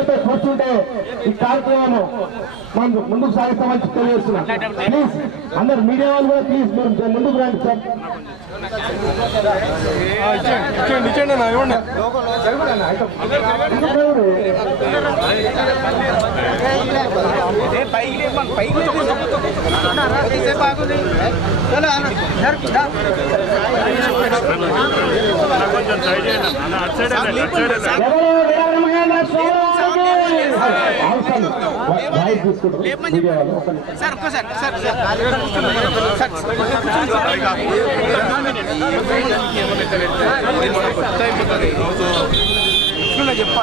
చర్చలతో కూర్చుంటే ఈ కార్యక్రమం మనం ముందుకు సాగిస్తామని తెలియజేస్తున్నాం. ప్లీజ్ అందరు మీడియా వాళ్ళు కూడా ప్లీజ్ మీరు ముందుకు రండి సార్. చెప్పా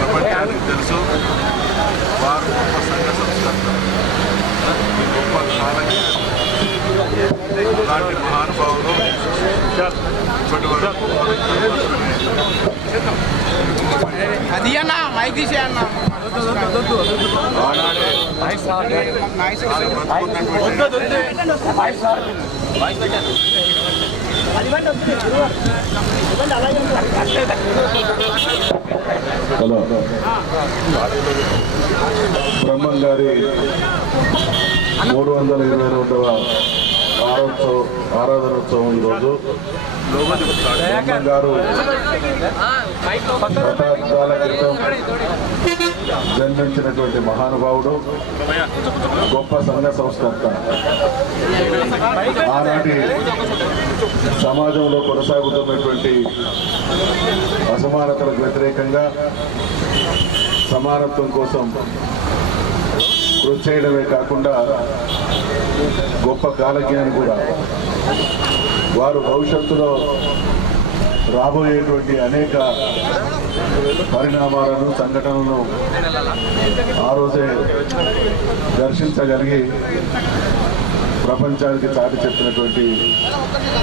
ప్రపంచానికి తెలుసు వారు గొప్ప సంఘ సంస్కర్త, గొప్ప కాలకి అలాంటి మహానుభావులు ఇప్పటి వరకు అది అన్న మైక్ తీసే అన్న ఆనాడే హలో, బ్రహ్మం గారి 322వ ఆరాధనోత్సవం ఈరోజు. బ్రహ్మం గారు శతాబ్దాల క్రితం జన్మించినటువంటి మహానుభావుడు, గొప్ప సంఘ సంస్కర్త. ఆనాటి సమాజంలో కొనసాగుతున్నటువంటి అసమానతలకు వ్యతిరేకంగా సమానత్వం కోసం కృషి చేయడమే కాకుండా గొప్ప కాలజ్ఞాని కూడా. వారు భవిష్యత్తులో రాబోయేటువంటి అనేక పరిణామాలను, సంఘటనలను ఆ రోజే దర్శించగలిగి ప్రపంచానికి చాటి చెప్పినటువంటి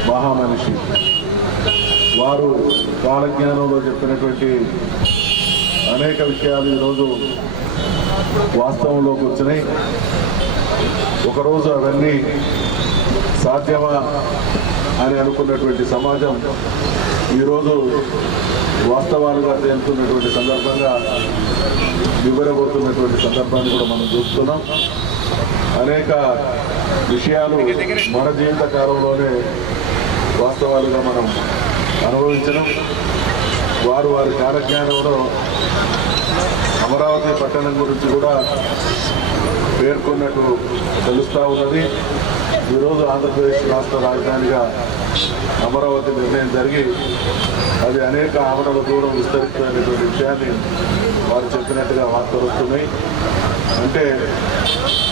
మహామనిషి. వారు కాలజ్ఞానంలో చెప్పినటువంటి అనేక విషయాలు ఈరోజు వాస్తవంలోకి వచ్చినాయి. ఒకరోజు అవన్నీ సాధ్యమా అని అనుకున్నటువంటి సమాజం ఈరోజు వాస్తవాలుగా తేలుతున్నటువంటి సందర్భంగా వివరబోతున్నటువంటి సందర్భాన్ని కూడా మనం చూస్తున్నాం. అనేక విషయాలు మన జీవిత కాలంలోనే వాస్తవాలుగా మనం అనుభవించడం. వారు వారి కాలజ్ఞానంలో అమరావతి పట్టణం గురించి కూడా పేర్కొన్నట్టు తెలుస్తూ ఉన్నది. ఈరోజు ఆంధ్రప్రదేశ్ రాష్ట్ర రాజధానిగా అమరావతి నిర్ణయం జరిగి అది అనేక ఆమడల దూరం విస్తరిస్తున్నటువంటి విషయాన్ని వారు చెప్పినట్టుగా వార్తలు వస్తున్నాయి. అంటే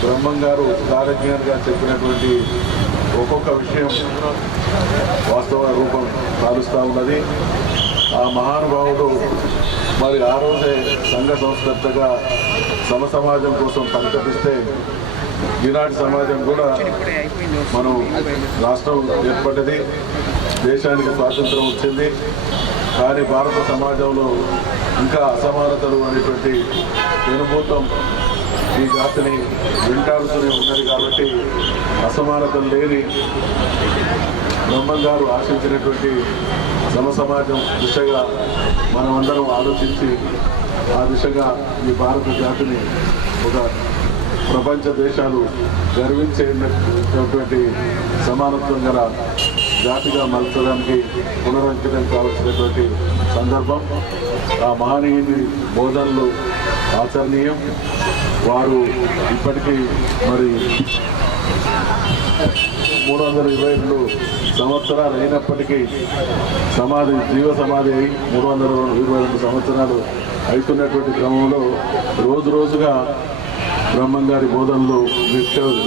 బ్రహ్మం గారు కాలజ్ఞానిగా చెప్పినటువంటి ఒక్కొక్క విషయం వాస్తవ రూపం సాధిస్తూ ఉన్నది. ఆ మహానుభావుడు మరి ఆ రోజే సంఘ సంస్కర్తగా సమాజం కోసం పరితపిస్తే ఈనాటి సమాజం కూడా మనం రాష్ట్రం ఏర్పడ్డది, దేశానికి స్వాతంత్రం వచ్చింది. కానీ భారత సమాజంలో ఇంకా అసమానతలు అనేటువంటి వెనుభూతం ఈ జాతిని వెంటాడుతూనే ఉన్నది. కాబట్టి అసమానతలు లేని బ్రహ్మం గారు ఆశించినటువంటి సమాజం దిశగా మనమందరం ఆలోచించి ఆ దిశగా ఈ భారత జాతిని ఒక ప్రపంచ దేశాలు గర్వించేటువంటి సమానత్వం గల జాతిగా మలచడానికి పునరంకితం కావాల్సినటువంటి సందర్భం. ఆ మహనీయుని బోధనలు ఆచరణీయం. వారు ఇప్పటికీ మరి 322 సంవత్సరాలు అయినప్పటికీ జీవ సమాధి అయి 322 సంవత్సరాలు అవుతున్నటువంటి క్రమంలో రోజు రోజుగా బ్రహ్మం గారి బోధనలు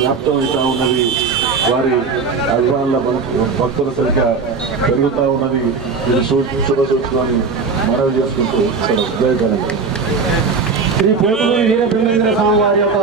వ్యాప్తం అవుతూ ఉన్నది. వారి అభిమానుల భక్తుల సంఖ్య పెరుగుతూ ఉన్నది. ఇది శుభసూచనని మనవి చేసుకుంటూ జయ తెలంగాణ. శ్రీ పోతులూరి వీరబ్రహ్మేంద్ర స్వామి వారి యొక్క